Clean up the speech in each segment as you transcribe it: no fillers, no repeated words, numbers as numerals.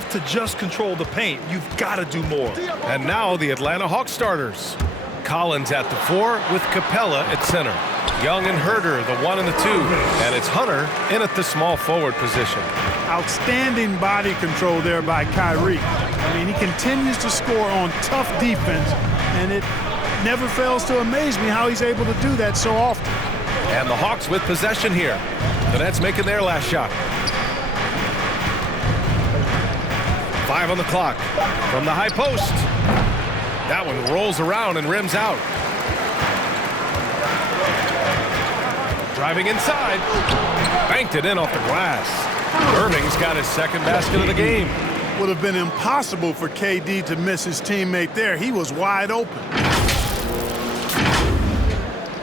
enough to just control the paint. You've got to do more. And now the Atlanta Hawks starters. Collins at the 4 with Capella at center. Young and Herder, the 1 and the 2. And it's Hunter in at the small forward position. Outstanding body control there by Kyrie. I mean, he continues to score on tough defense, and it never fails to amaze me how he's able to do that so often. And the Hawks with possession here. The Nets making their last shot. 5 on the clock from the high post. That one rolls around and rims out. Driving inside. Banked it in off the glass. Irving's got his second basket of the game. Would have been impossible for KD to miss his teammate there. He was wide open.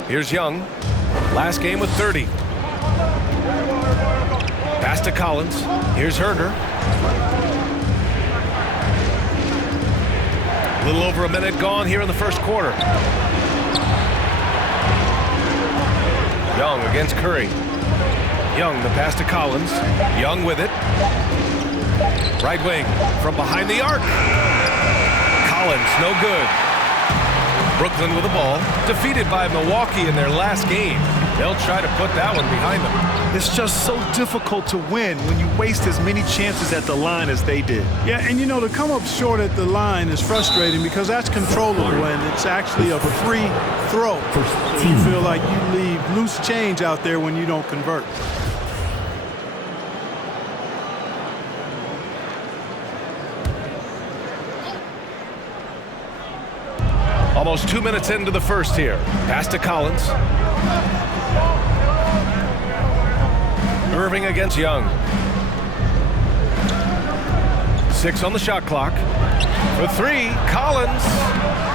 Here's Young. Last game with 30. Pass to Collins. Here's Herder. A little over a minute gone here in the first quarter. Young against Curry. Young, the pass to Collins. Young with it. Right wing from behind the arc. Collins, no good. Brooklyn with the ball. Defeated by Milwaukee in their last game. They'll try to put that one behind them. It's just so difficult to win when you waste as many chances at the line as they did. Yeah, and you know, to come up short at the line is frustrating because that's controllable and it's actually a free throw. So you feel like you leave loose change out there when you don't convert. Almost 2 minutes into the first here. Pass to Collins. Irving against Young. 6 on the shot clock. For 3, Collins.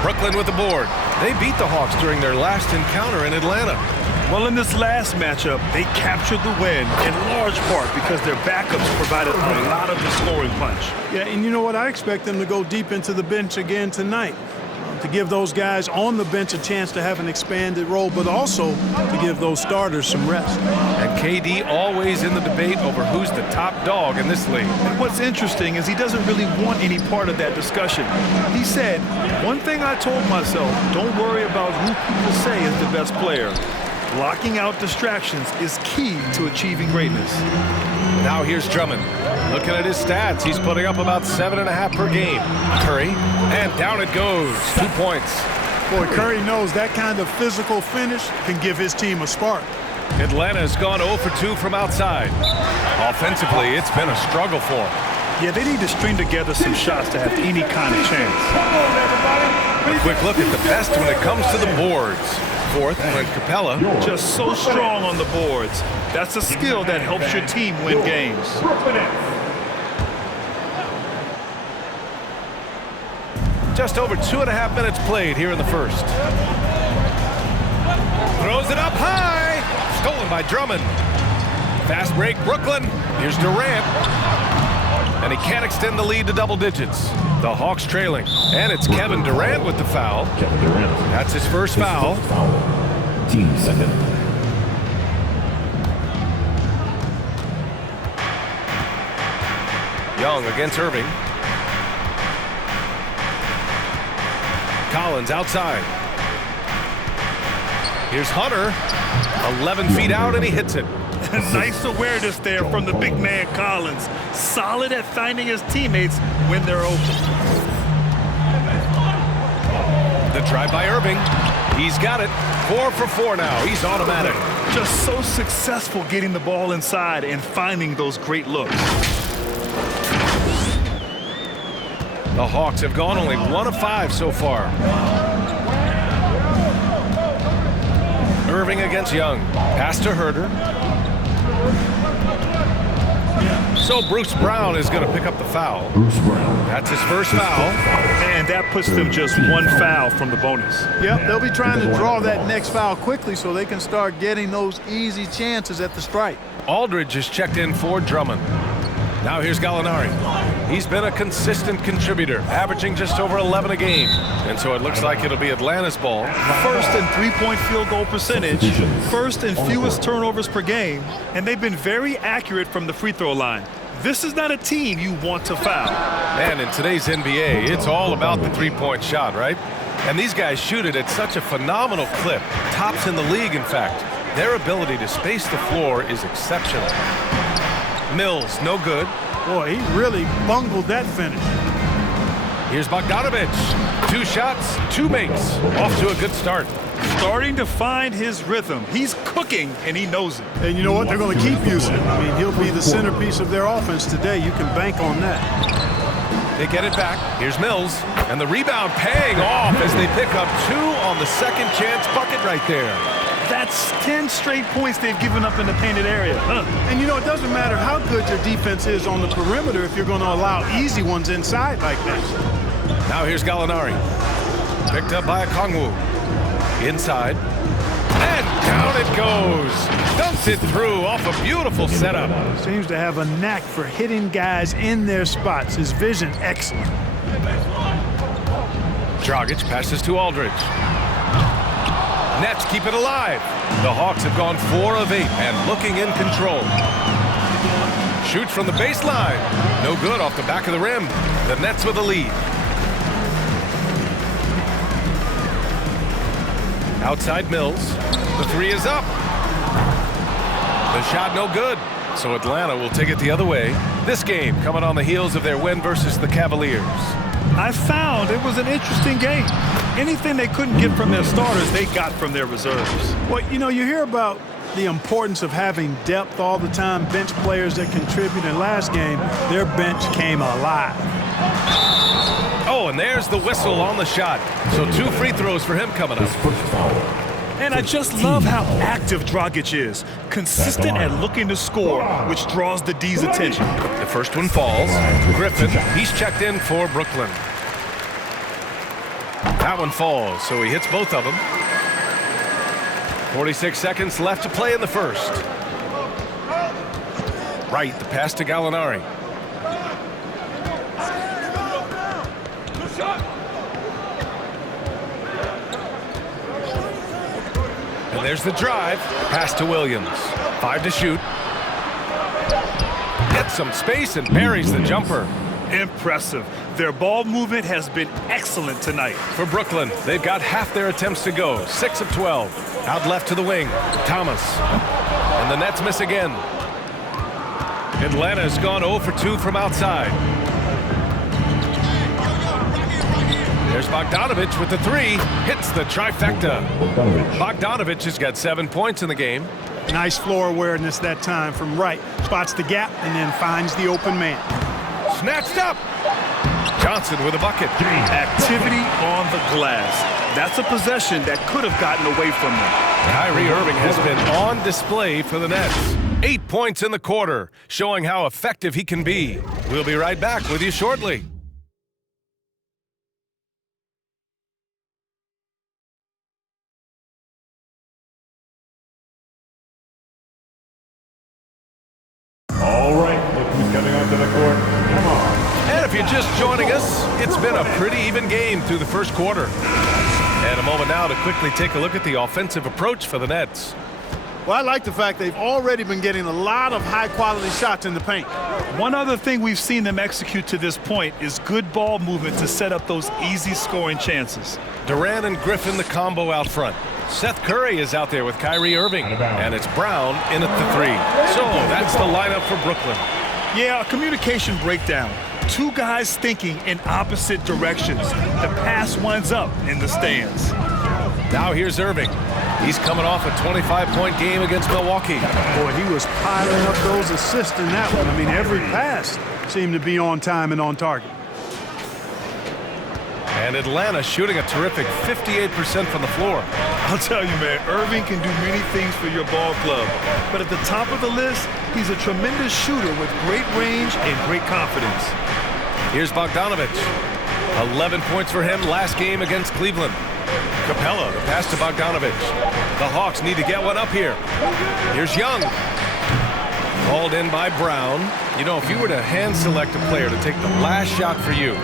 Brooklyn with the board. They beat the Hawks during their last encounter in Atlanta. Well, in this last matchup, they captured the win in large part because their backups provided a lot of the scoring punch. Yeah, and you know what? I expect them to go deep into the bench again tonight. To give those guys on the bench a chance to have an expanded role, but also to give those starters some rest. And KD always in the debate over who's the top dog in this league. And what's interesting is he doesn't really want any part of that discussion. He said, one thing I told myself, don't worry about who people say is the best player. Blocking out distractions is key to achieving greatness. Now here's Drummond. Looking at his stats, he's putting up about 7.5 per game. Curry, and down it goes. 2 points. Boy, Curry knows that kind of physical finish can give his team a spark. Atlanta's gone 0 for 2 from outside. Offensively, it's been a struggle for them. Yeah, they need to string together some shots to have any kind of chance. A quick look at the best when it comes to the boards. 4th, when Capella. Just so strong on the boards. That's a skill that helps your team win games. Just over 2.5 minutes played here in the first. Throws it up high. Stolen by Drummond. Fast break, Brooklyn. Here's Durant. And he can't extend the lead to double digits. The Hawks trailing. And it's Kevin Durant with the foul. That's his first foul. Team second. Young against Irving. Collins outside. Here's Hunter. 11 feet out, and he hits it. Nice awareness there from the big man Collins. Solid at finding his teammates when they're open. The drive by Irving. He's got it. 4 for 4 now. He's automatic. Just so successful getting the ball inside and finding those great looks. The Hawks have gone only 1 of 5 so far. Irving against Young. Pass to Herder. So Bruce Brown is going to pick up the foul. Bruce Brown. That's his first foul. And that puts them just 1 foul from the bonus. Yep, they'll be trying to draw that next foul quickly so they can start getting those easy chances at the stripe. Aldridge is checked in for Drummond. Now here's Gallinari. He's been a consistent contributor, averaging just over 11 a game. And so it looks like it'll be Atlanta's ball. First in three-point field goal percentage, first in fewest turnovers per game, and they've been very accurate from the free throw line. This is not a team you want to foul. Man, in today's NBA, it's all about the three-point shot, right? And these guys shoot it at such a phenomenal clip. Tops in the league, in fact. Their ability to space the floor is exceptional. Mills, no good. Boy, he really bungled that finish. Here's Bogdanovic. 2 shots, 2 makes. Off to a good start. Starting to find his rhythm. He's cooking, and he knows it. And you know what? They're going to keep using him. I mean, he'll be the centerpiece of their offense today. You can bank on that. They get it back. Here's Mills. And the rebound paying off as they pick up 2 on the second chance bucket right there. That's 10 straight points they've given up in the painted area. And you know, it doesn't matter how good your defense is on the perimeter if you're going to allow easy ones inside like that. Now here's Gallinari. Picked up by Okongwu. Inside. And down it goes. Dumps it through off a beautiful setup. Seems to have a knack for hitting guys in their spots. His vision, excellent. Dragic passes to Aldridge. Nets keep it alive. The Hawks have gone 4 of 8 and looking in control. Shoots from the baseline. No good off the back of the rim. The Nets with the lead. Outside Mills. The 3 is up. The shot no good. So Atlanta will take it the other way. This game coming on the heels of their win versus the Cavaliers. I found it was an interesting game. Anything they couldn't get from their starters, they got from their reserves. Well, you know, you hear about the importance of having depth all the time, bench players that contribute. In last game, their bench came alive. Oh, and there's the whistle on the shot. So 2 free throws for him coming up. And I just love how active Dragic is. Consistent at looking to score, which draws the D's attention. The first one falls. Griffin, he's checked in for Brooklyn. That one falls, so he hits both of them. 46 seconds left to play in the first. Right, the pass to Gallinari. And there's the drive. Pass to Williams. 5 to shoot. Gets some space and buries the jumper. Impressive. Their ball movement has been excellent tonight. For Brooklyn, they've got half their attempts to go. 6 of 12. Out left to the wing. Thomas. And the Nets miss again. Atlanta's gone 0 for 2 from outside. There's Bogdanovic with the 3. Hits the trifecta. Bogdanovic has got 7 points in the game. Nice floor awareness that time from right. Spots the gap and then finds the open man. Snatched up. Johnson with a bucket. Activity on the glass. That's a possession that could have gotten away from them. Kyrie Irving has been on display for the Nets. 8 points in the quarter, showing how effective he can be. We'll be right back with you shortly. All right, look who's coming onto the court. Come on. And if you're just joining us, it's been a pretty even game through the first quarter. And a moment now to quickly take a look at the offensive approach for the Nets. Well, I like the fact they've already been getting a lot of high-quality shots in the paint. One other thing we've seen them execute to this point is good ball movement to set up those easy scoring chances. Durant and Griffin the combo out front. Seth Curry is out there with Kyrie Irving. And it's Brown in at the 3. So that's the lineup for Brooklyn. Yeah, a communication breakdown. 2 guys thinking in opposite directions. The pass winds up in the stands. Now here's Irving. He's coming off a 25-point game against Milwaukee. Boy, he was piling up those assists in that one. I mean, every pass seemed to be on time and on target. And Atlanta shooting a terrific 58% from the floor. I'll tell you, man, Irving can do many things for your ball club. But at the top of the list, he's a tremendous shooter with great range and great confidence. Here's Bogdanovic. 11 points for him last game against Cleveland. Capella, the pass to Bogdanovic. The Hawks need to get one up here. Here's Young. Called in by Brown. You know, if you were to hand select a player to take the last shot for you,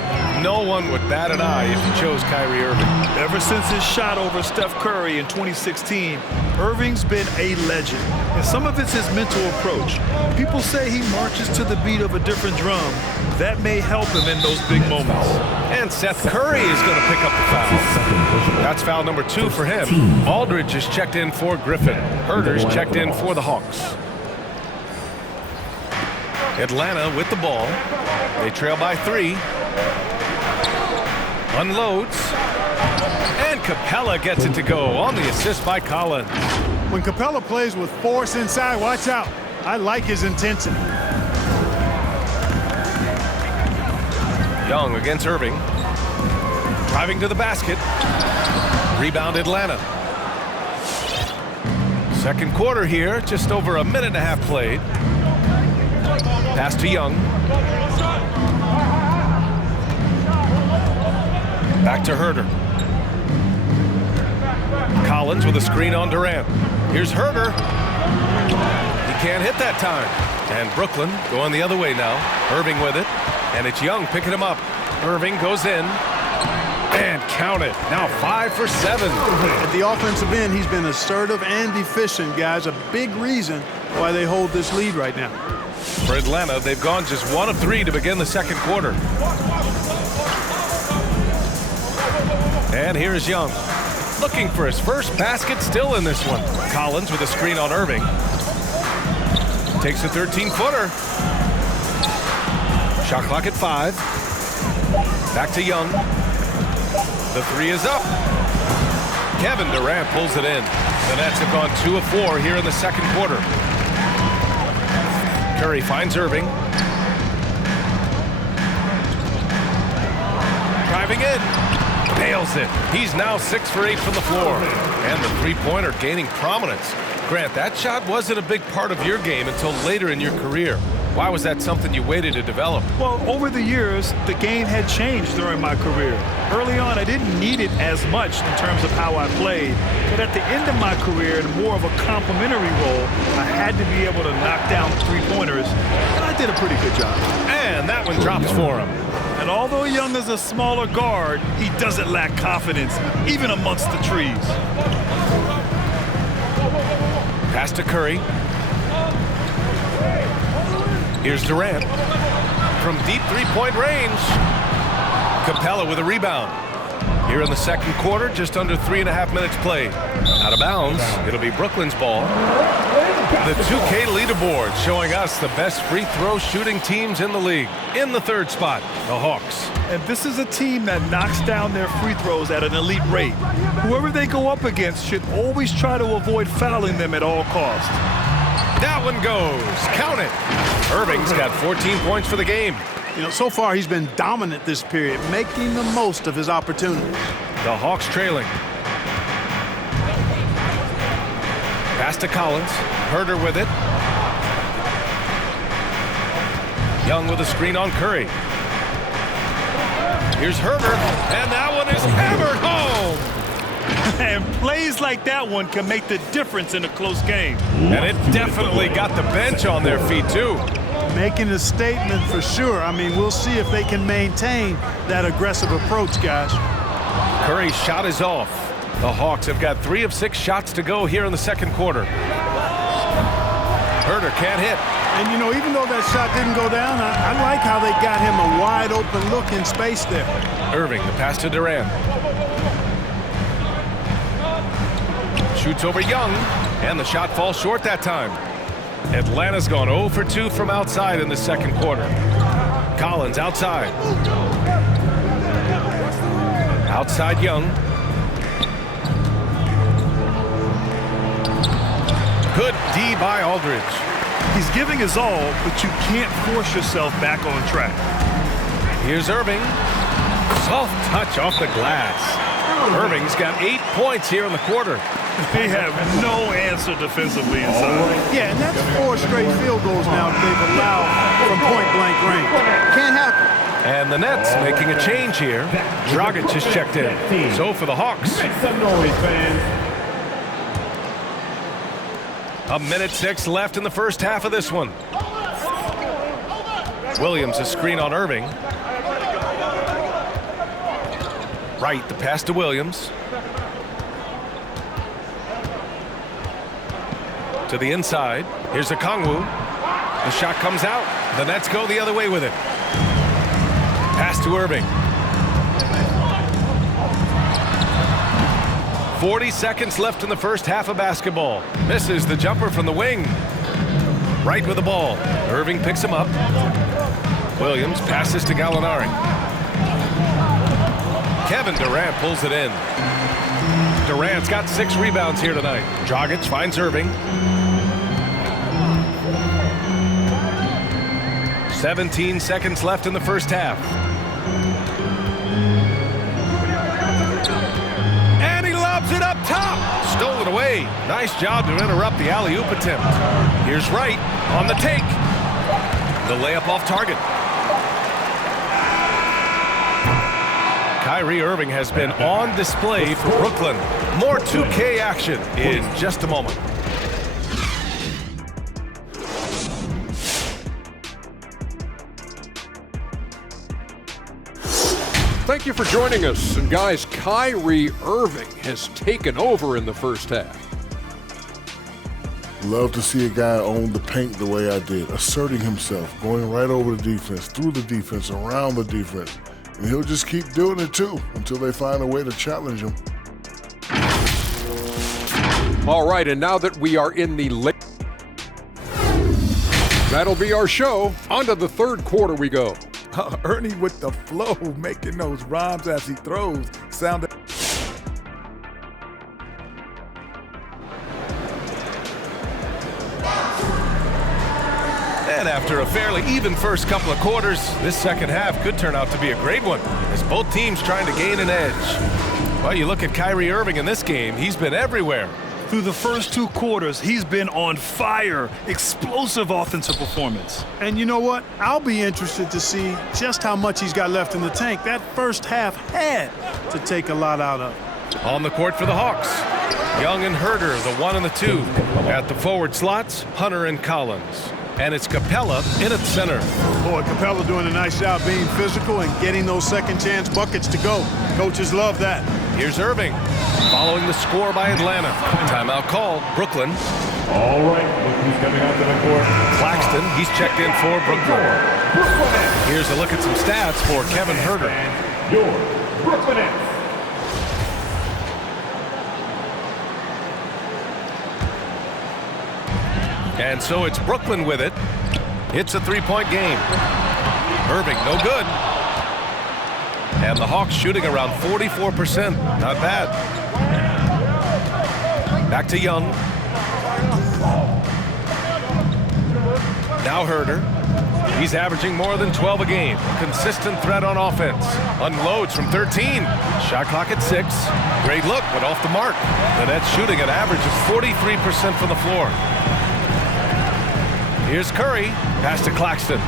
no one would bat an eye if you chose Kyrie Irving. Ever since his shot over Steph Curry in 2016, Irving's been a legend. And some of it's his mental approach. People say he marches to the beat of a different drum. That may help him in those big moments. And Seth Curry is going to pick up the foul. That's foul number 2 for him. Aldridge is checked in for Griffin. Herter's checked in for the Hawks. Atlanta with the ball. They trail by 3. Unloads. And Capella gets it to go on the assist by Collins. When Capella plays with force inside, watch out. I like his intensity. Young against Irving. Driving to the basket. Rebound Atlanta. Second quarter here, just over a minute and a half played. Pass to Young. Back to Herter. Collins with a screen on Durant. Here's Herter. He can't hit that time. And Brooklyn going the other way now. Irving with it. And it's Young picking him up. Irving goes in. And count it. Now 5 for 7. At the offensive end, he's been assertive and efficient, guys. A big reason why they hold this lead right now. For Atlanta, they've gone just 1 of 3 to begin the second quarter. And here's Young. Looking for his first basket, still in this one. Collins with a screen on Irving. Takes a 13-footer. Shot clock at 5. Back to Young. The 3 is up. Kevin Durant pulls it in. The Nets have gone 2 of 4 here in the second quarter. Curry finds Irving. Driving in. Nails it. He's now 6 for 8 from the floor. And the three-pointer gaining prominence. Grant, that shot wasn't a big part of your game until later in your career. Why was that something you waited to develop? Well, over the years, the game had changed during my career. Early on, I didn't need it as much in terms of how I played. But at the end of my career, in more of a complementary role, I had to be able to knock down three-pointers, and I did a pretty good job. And that one drops for him. And although Young is a smaller guard, he doesn't lack confidence, even amongst the trees. Pass to Curry. Here's Durant. From deep three-point range. Capella with a rebound. Here in the second quarter, just under 3.5 minutes played. Out of bounds, it'll be Brooklyn's ball. The 2K leaderboard showing us the best free throw shooting teams in the league. In the third spot, the Hawks. And this is a team that knocks down their free throws at an elite rate. Whoever they go up against should always try to avoid fouling them at all costs. That one goes. Count it. Irving's got 14 points for the game. You know, so far he's been dominant this period, making the most of his opportunities. The Hawks trailing. Pass to Collins. Herter with it. Young with a screen on Curry. Here's Herter, and that one is hammered home. And plays like that one can make the difference in a close game. And it definitely got the bench on their feet, too. Making a statement for sure. I mean, we'll see if they can maintain that aggressive approach, guys. Curry's shot is off. The Hawks have got 3 of 6 shots to go here in the second quarter. Herter can't hit. And, you know, even though that shot didn't go down, I like how they got him a wide open look in space there. Irving, the pass to Durant. Shoots over Young, and the shot falls short that time. Atlanta's gone 0 for 2 from outside in the second quarter. Collins outside. Outside Young. Good D by Aldridge. He's giving his all, but you can't force yourself back on track. Here's Irving. Soft touch off the glass. Irving's got 8 points here in the quarter. They have no answer defensively inside. Yeah, and that's 4 straight field goals now that they've allowed from point-blank range. Can't happen. And the Nets making a change here. Dragic is checked in. So for the Hawks. Make some noise, fans. 1:06 left in the first half of this one. Williams, a screen on Irving. Right, the pass to Williams. To the inside. Here's Okongwu. The shot comes out. The Nets go the other way with it. Pass to Irving. 40 seconds left in the first half of basketball. Misses the jumper from the wing. Right with the ball. Irving picks him up. Williams passes to Gallinari. Kevin Durant pulls it in. Durant's got 6 rebounds here tonight. Dragic finds Irving. 17 seconds left in the first half. And he lobs it up top. Stolen away. Nice job to interrupt the alley-oop attempt. Here's Wright on the take. The layup off target. Kyrie Irving has been on display for Brooklyn. More 2K action in just a moment. Thank you for joining us. And guys, Kyrie Irving has taken over in the first half. Love to see a guy own the paint the way I did, asserting himself, going right over the defense, through the defense, around the defense. And he'll just keep doing it too until they find a way to challenge him. All right, and now that we are in the late, that'll be our show. On to the third quarter we go. Ernie with the flow, making those rhymes as he throws. Sounded. And after a fairly even first couple of quarters, this second half could turn out to be a great one, as both teams trying to gain an edge. Well, you look at Kyrie Irving in this game, he's been everywhere. Through the first 2 quarters, he's been on fire. Explosive offensive performance. And you know what? I'll be interested to see just how much he's got left in the tank. That first half had to take a lot out of. On the court for the Hawks, Young and Herter, the 1 and the 2. At the forward slots, Hunter and Collins. And it's Capella in at center. Boy, Capella doing a nice job being physical and getting those second chance buckets to go. Coaches love that. Here's Irving, following the score by Atlanta. Timeout called, Brooklyn. All right, look who's coming onto the court. Claxton, he's checked in for Brooklyn. Here's a look at some stats for Kevin Herter. Your Brooklyn Nets. And so it's Brooklyn with it. It's a 3-point game. Irving, no good. And the Hawks shooting around 44%. Not bad. Back to Young. Now Herter. He's averaging more than 12 a game. Consistent threat on offense. Unloads from 13. Shot clock at 6. Great look, but off the mark. The Nets shooting an average of 43% from the floor. Here's Curry. Pass to Claxton.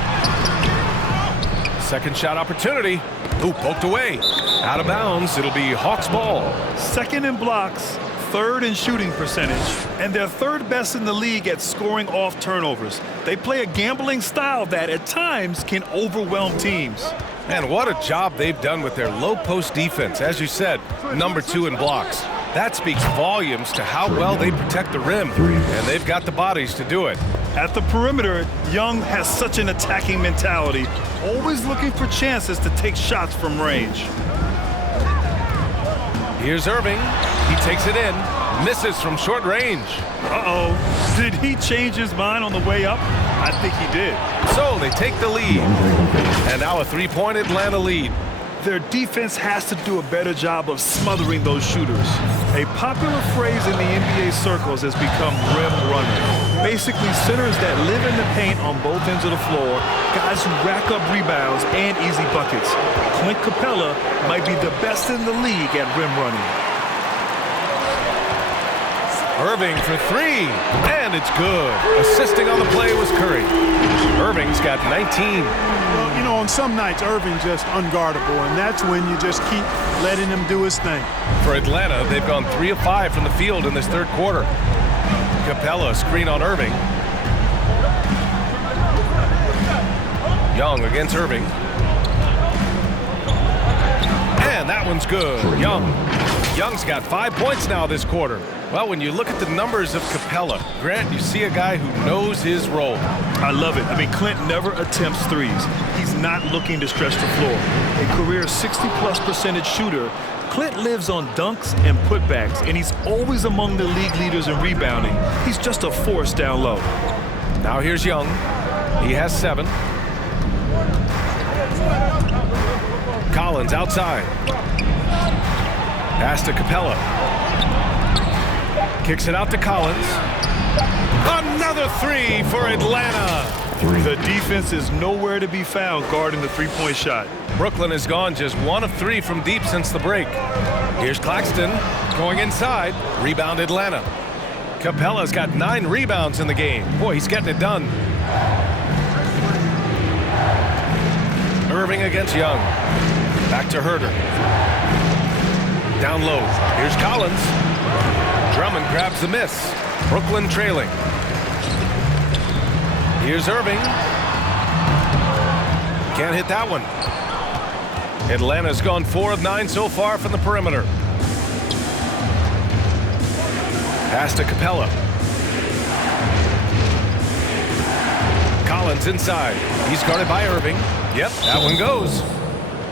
Second shot opportunity. Ooh, poked away. Out of bounds. It'll be Hawks ball. Second in blocks, third in shooting percentage, and they're third best in the league at scoring off turnovers. They play a gambling style that at times can overwhelm teams. And what a job they've done with their low post defense. As you said, number 2 in blocks. That speaks volumes to how well they protect the rim, and they've got the bodies to do it. At the perimeter, Young has such an attacking mentality, always looking for chances to take shots from range. Here's Irving. He takes it in, misses from short range. Uh-oh. Did he change his mind on the way up? I think he did. So they take the lead. And now a 3-point Atlanta lead. Their defense has to do a better job of smothering those shooters. A popular phrase in the NBA circles has become rim runner. Basically, centers that live in the paint on both ends of the floor, guys who rack up rebounds and easy buckets. Clint Capella might be the best in the league at rim running. Irving for 3, and it's good. Assisting on the play was Curry. Irving's got 19. Well, you know, on some nights, Irving's just unguardable, and that's when you just keep letting him do his thing. For Atlanta, they've gone 3 of 5 from the field in this third quarter. Capella, screen on Irving. Young against Irving. And that one's good. Young's got 5 points now this quarter. Well, when you look at the numbers of Capella, Grant, you see a guy who knows his role. I love it. I mean, Clint never attempts threes. He's not looking to stretch the floor. A career 60+% shooter, Clint lives on dunks and putbacks, and he's always among the league leaders in rebounding. He's just a force down low. Now here's Young. He has 7. Collins outside. Pass to Capella. Kicks it out to Collins. Another 3 for Atlanta. The defense is nowhere to be found guarding the three-point shot. Brooklyn has gone just 1 of 3 from deep since the break. Here's Claxton going inside. Rebound Atlanta. Capella's got 9 rebounds in the game. Boy, he's getting it done. Irving against Young. Back to Herter. Down low. Here's Collins. Drummond grabs the miss. Brooklyn trailing. Here's Irving. Can't hit that one. Atlanta's gone 4 of 9 so far from the perimeter. Pass to Capella. Collins inside. He's guarded by Irving. Yep, that one goes.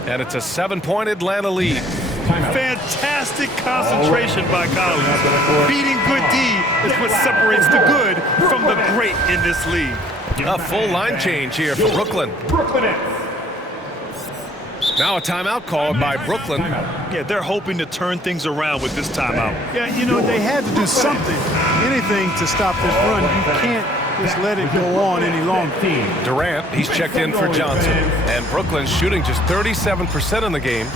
And it's a 7-point Atlanta lead. Fantastic concentration by Collins. Beating good D is what separates the good from the great in this league. A full line change here for Brooklyn. Now a timeout called by Brooklyn. Yeah, they're hoping to turn things around with this timeout. Yeah, you know, they had to do something, anything to stop this run. You can't just let it go on any longer. Durant, he's checked in for Johnson. And Brooklyn's shooting just 37% in the game.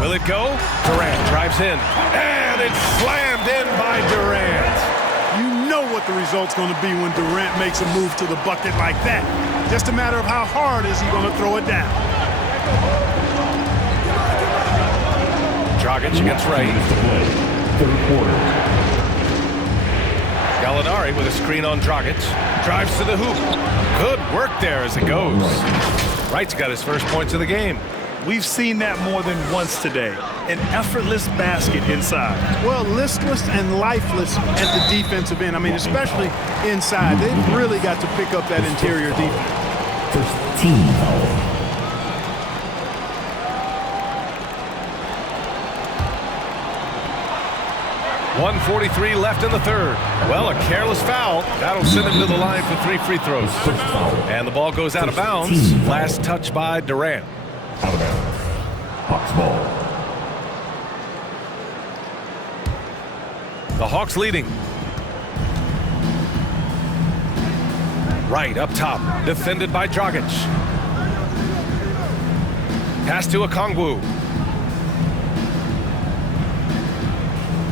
Will it go? Durant drives in. And it's slammed in by Durant. You know what the result's going to be when Durant makes a move to the bucket like that. Just a matter of how hard is he going to throw it down. Dragic against Ray. Third quarter. Gallinari with a screen on Dragic. Drives to the hoop. Good work there as it goes. Wright's got his first points of the game. We've seen that more than once today. An effortless basket inside. Well, listless and lifeless at the defensive end. I mean, especially inside. They've really got to pick up that interior defense. First team foul. 1:43 left in the third. Well, a careless foul. That'll send him to the line for 3 free throws. And the ball goes out of bounds. Last touch by Durant. Out of bounds. Hawks ball. The Hawks leading. Right up top. Defended by Dragic. Pass to Okongwu.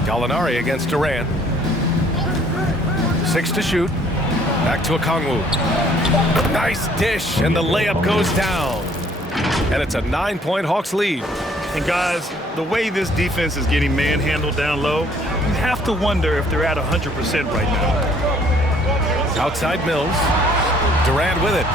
Gallinari against Durant. 6 to shoot. Back to Okongwu. Nice dish, and the layup goes down. And it's a 9-point Hawks lead. And guys, the way this defense is getting manhandled down low, you have to wonder if they're at 100% right now. Outside Mills. Durant with it.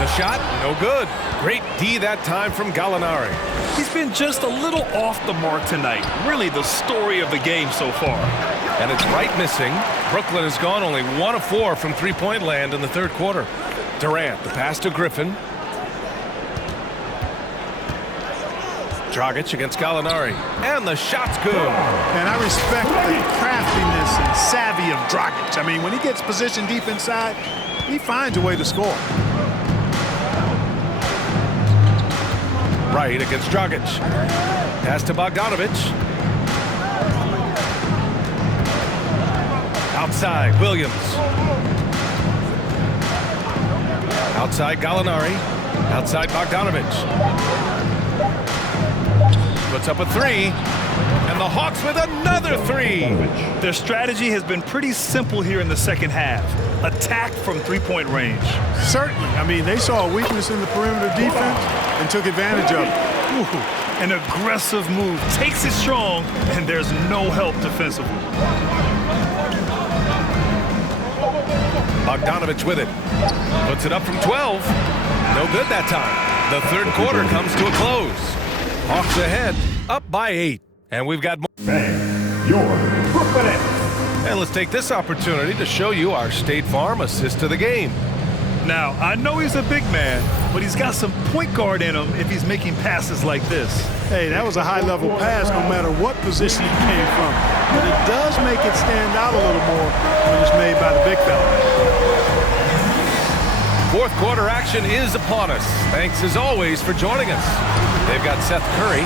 The shot, no good. Great D that time from Gallinari. He's been just a little off the mark tonight. Really the story of the game so far. And it's Wright missing. Brooklyn has gone only 1 of 4 from three-point land in the third quarter. Durant, the pass to Griffin. Dragic against Gallinari. And the shot's good. And I respect the craftiness and savvy of Dragic. I mean, when he gets positioned deep inside, he finds a way to score. Wright against Dragic. Pass to Bogdanovic. Outside, Williams. Outside, Gallinari. Outside, Bogdanovic. Puts up a 3. And the Hawks with another 3. Their strategy has been pretty simple here in the second half. Attack from three-point range. Certainly. I mean, they saw a weakness in the perimeter defense and took advantage of it. Ooh, An aggressive move, takes it strong, and there's no help defensively. Bogdanovich with it. Puts it up from 12. No good that time. The third quarter comes to a close. Hawks ahead, up by 8. And we've got more. Bang, your Brooklyn Nets. And let's take this opportunity to show you our State Farm assist to the game. Now, I know he's a big man, but he's got some point guard in him if he's making passes like this. Hey, that was a high-level pass no matter what position it came from. But it does make it stand out a little more when it's made by the big fella. Fourth quarter action is upon us. Thanks as always for joining us. They've got Seth Curry.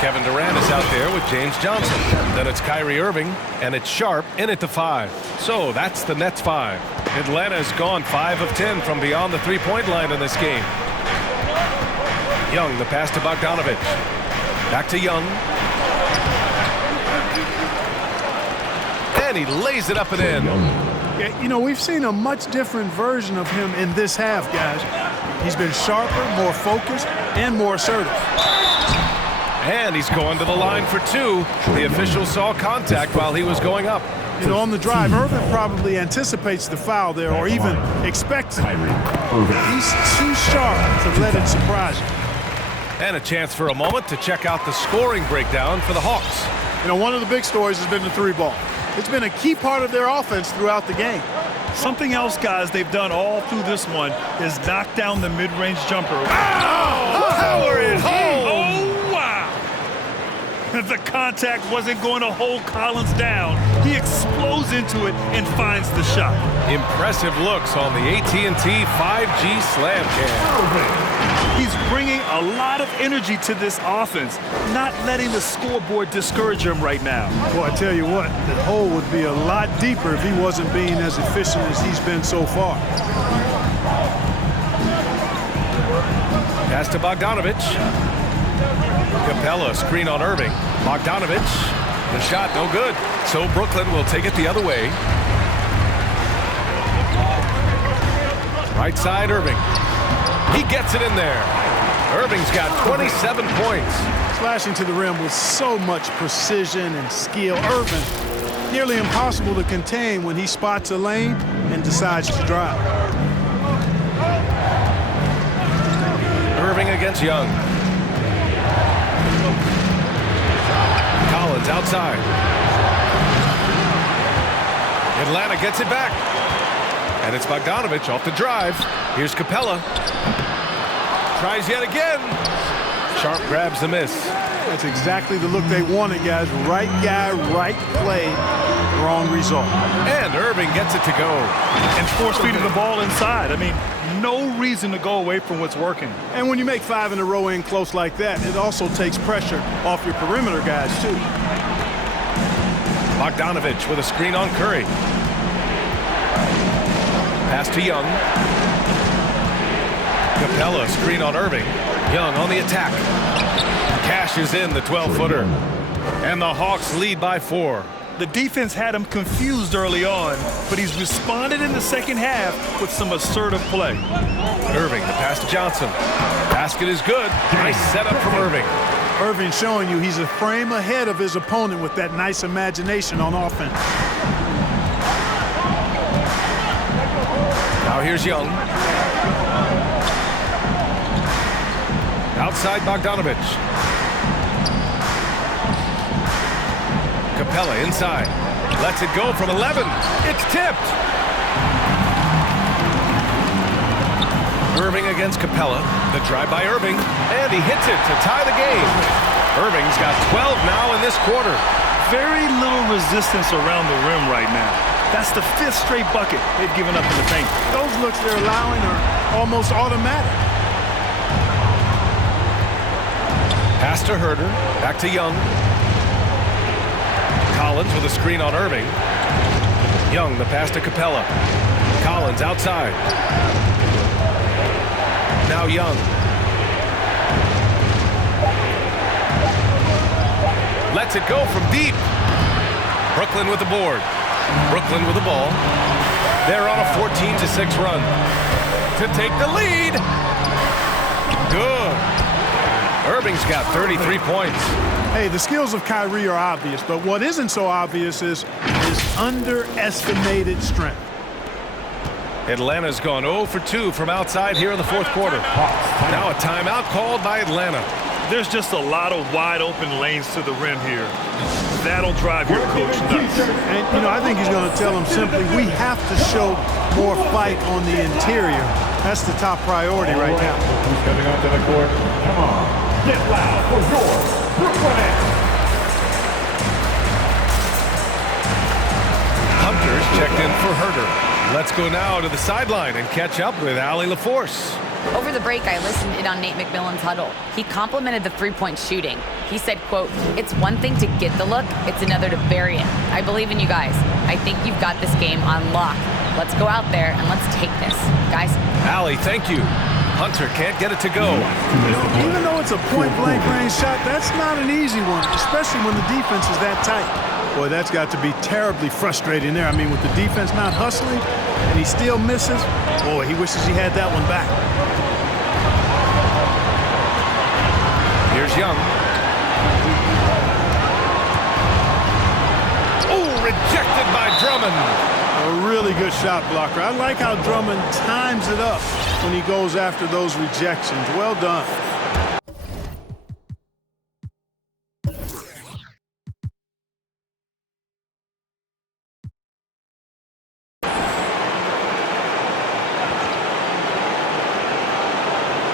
Kevin Durant is out there with James Johnson. Then it's Kyrie Irving, and it's Sharp in at the 5. So that's the Nets 5. Atlanta's gone 5 of 10 from beyond the three-point line in this game. Young, the pass to Bogdanovich. Back to Young. And he lays it up and in. Yeah, you know, we've seen a much different version of him in this half, guys. He's been sharper, more focused, and more assertive. And he's going to the line for 2. The official saw contact while he was going up. You know, on the drive, Irving probably anticipates the foul there or even expects it. He's too sharp to let it surprise him. And a chance for a moment to check out the scoring breakdown for the Hawks. You know, one of the big stories has been the 3-ball. It's been a key part of their offense throughout the game. Something else, guys, they've done all through this one is knock down the mid-range jumper. Power it home! Oh, wow! The contact wasn't going to hold Collins down. He explodes into it and finds the shot. Impressive looks on the AT&T 5G Slam Cam. He's bringing a lot of energy to this offense, not letting the scoreboard discourage him right now. Boy, I tell you what, the hole would be a lot deeper if he wasn't being as efficient as he's been so far. Pass to Bogdanovich. Capella, screen on Irving. Bogdanovich, the shot no good. So Brooklyn will take it the other way. Right side, Irving. He gets it in there. Irving's got 27 points. Slashing to the rim with so much precision and skill. Irving, nearly impossible to contain when he spots a lane and decides to drive. Irving against Young. Collins outside. Atlanta gets it back. And it's Bogdanovich off the drive. Here's Capella. Tries yet again. Sharp grabs the miss. That's exactly the look they wanted, guys. Right guy, right play, wrong result. And Irving gets it to go. And force-feeding the ball inside. I mean, no reason to go away from what's working. And when you make 5 in a row in close like that, it also takes pressure off your perimeter guys, too. Bogdanovich with a screen on Curry. Pass to Young. Capella, screen on Irving. Young on the attack. Cashes in the 12-footer. And the Hawks lead by 4. The defense had him confused early on, but he's responded in the second half with some assertive play. Irving, the pass to Johnson. Basket is good. Nice setup from Irving. Irving showing you he's a frame ahead of his opponent with that nice imagination on offense. Now here's Young. Outside Bogdanovich. Capella inside. Lets it go from 11. It's tipped. Irving against Capella. The drive by Irving. And he hits it to tie the game. Irving's got 12 now in this quarter. Very little resistance around the rim right now. That's the 5th straight bucket they've given up in the paint. Those looks they're allowing are almost automatic. Pass to Herder. Back to Young. Collins with a screen on Irving. Young, the pass to Capella. Collins outside. Now Young. Lets it go from deep. Brooklyn with the board. Brooklyn with the ball. They're on a 14-6 run. To take the lead. Good. Irving's got 33 points. Hey, the skills of Kyrie are obvious, but what isn't so obvious is his underestimated strength. Atlanta's gone 0 for 2 from outside here in the fourth quarter. Now a timeout called by Atlanta. There's just a lot of wide open lanes to the rim here. That'll drive your coach nuts. And, you know, I think he's going to tell him simply, we have to show more fight on the interior. That's the top priority right now. Who's coming onto the court? Come on, get loud for your Brooklyn Nets. Hunter's checked in for Herder. Let's go now to the sideline and catch up with Allie LaForce. Over the break, I listened in on Nate McMillan's huddle. He complimented the three-point shooting. He said, quote, "It's one thing to get the look, it's another to bury it. I believe in you guys. I think you've got this game on lock. Let's go out there and let's take this. Guys." Allie, thank you. Hunter can't get it to go. You know, even though it's a point-blank range shot, that's not an easy one, especially when the defense is that tight. Boy, that's got to be terribly frustrating there. I mean, with the defense not hustling and he still misses, boy, he wishes he had that one back. Here's Young. Oh, rejected by Drummond. A really good shot blocker. I like how Drummond times it up when he goes after those rejections. Well done.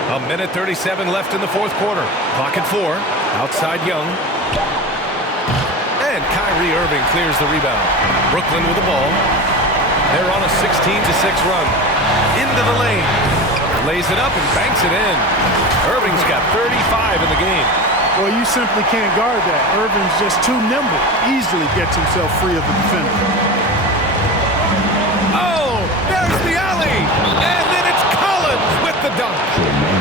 A minute 37 left in the fourth quarter. Clock at 4. Outside Young. And Kyrie Irving clears the rebound. Brooklyn with the ball. They're on a 16-6 run. Into the lane. Lays it up and banks it in. Irving's got 35 in the game. Well, you simply can't guard that. Irving's just too nimble. Easily gets himself free of the defender. Oh, there's the alley. And then it's Collins with the dunk.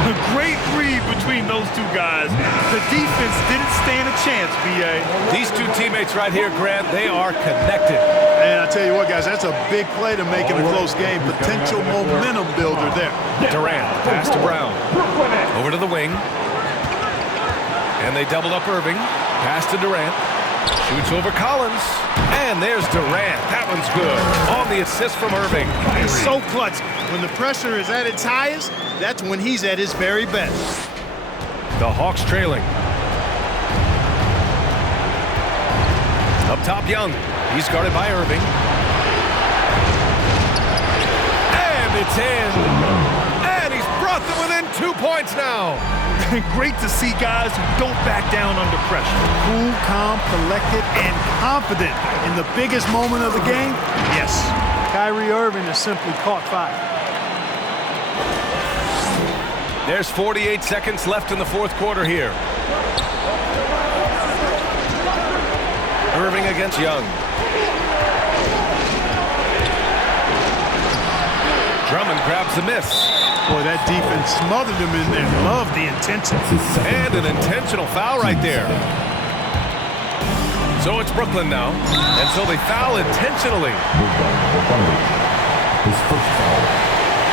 A great read between those two guys. The defense didn't stand a chance, B.A. These two teammates right here, Grant, they are connected. And I tell you what, guys, that's a big play to make in a close game. Potential momentum builder there. Durant, pass to Brown. Over to the wing. And they double up Irving. Pass to Durant. Shoots over Collins. And there's Durant. That one's good. On the assist from Irving. He's so clutch. When the pressure is at its highest, that's when he's at his very best. The Hawks trailing. Up top, Young. He's guarded by Irving. And it's in. And he's brought them within 2 points now. Great to see guys who don't back down under pressure. Cool, calm, collected, and confident in the biggest moment of the game. Yes, Kyrie Irving has simply caught fire. There's 48 seconds left in the fourth quarter here. Irving against Young. Drummond grabs the miss. Boy, that defense smothered him in there. Love the intensity. And an intentional foul right there. So it's Brooklyn now. And so they foul intentionally. His first foul.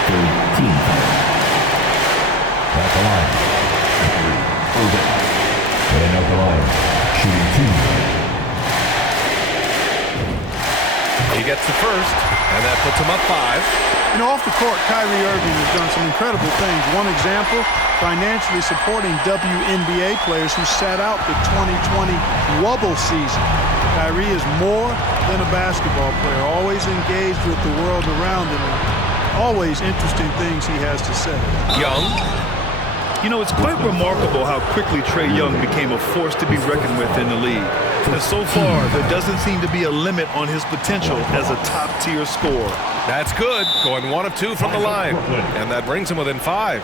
Third team foul. At the line. Kyrie Irving. And at the line. Shooting 2. He gets the first, and that puts him up 5. You know, off the court, Kyrie Irving has done some incredible things. One example, financially supporting WNBA players who sat out the 2020 Wubble season. Kyrie is more than a basketball player, always engaged with the world around him, and always interesting things he has to say. Young. You know, it's quite remarkable how quickly Trae Young became a force to be reckoned with in the league. And so far, there doesn't seem to be a limit on his potential as a top-tier scorer. That's good. Going 1 of 2 from the line. And that brings him within 5.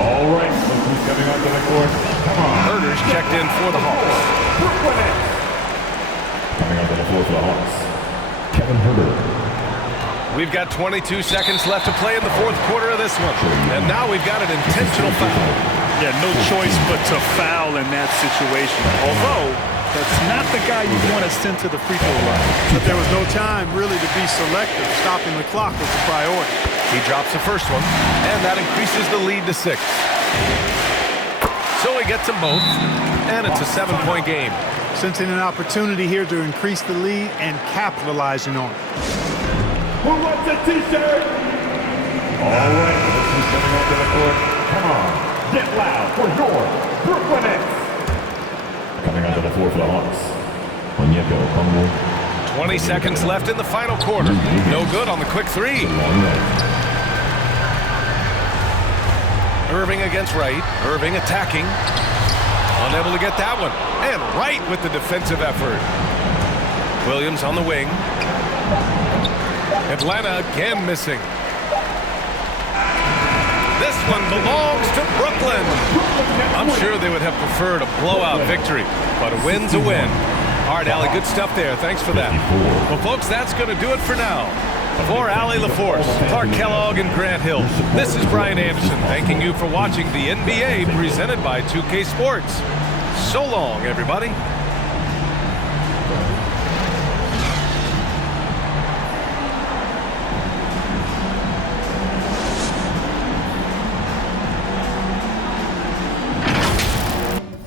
All right, look who's coming onto the court. Come on. Herder's checked in for the Hawks. Coming onto the floor for the Hawks. Kevin Herder. We've got 22 seconds left to play in the fourth quarter of this one. And now we've got an intentional foul. Yeah, no choice but to foul in that situation. Although, that's not the guy you want to send to the free throw line. But there was no time really to be selective. Stopping the clock was the priority. He drops the first one, and that increases the lead to 6. So he gets them both, and it's a 7-point game. Sensing an opportunity here to increase the lead and capitalizing on it. Who wants a t-shirt? All right, this is coming onto the court. Come on, get loud for your Brooklyn Nets. Coming onto the floor for the Hawks. Onyeka Okongwu. 20 seconds left in the final quarter. No good on the quick three. Irving against Wright. Irving attacking. Unable to get that one. And Wright with the defensive effort. Williams on the wing. Atlanta again missing. This one belongs to Brooklyn. I'm sure they would have preferred a blowout victory, but a win's a win. All right, Allie, good stuff there. Thanks for that. Well, folks, that's going to do it for now. For Allie LaForce, Clark Kellogg, and Grant Hill, this is Brian Anderson thanking you for watching the NBA presented by 2K Sports. So long, everybody.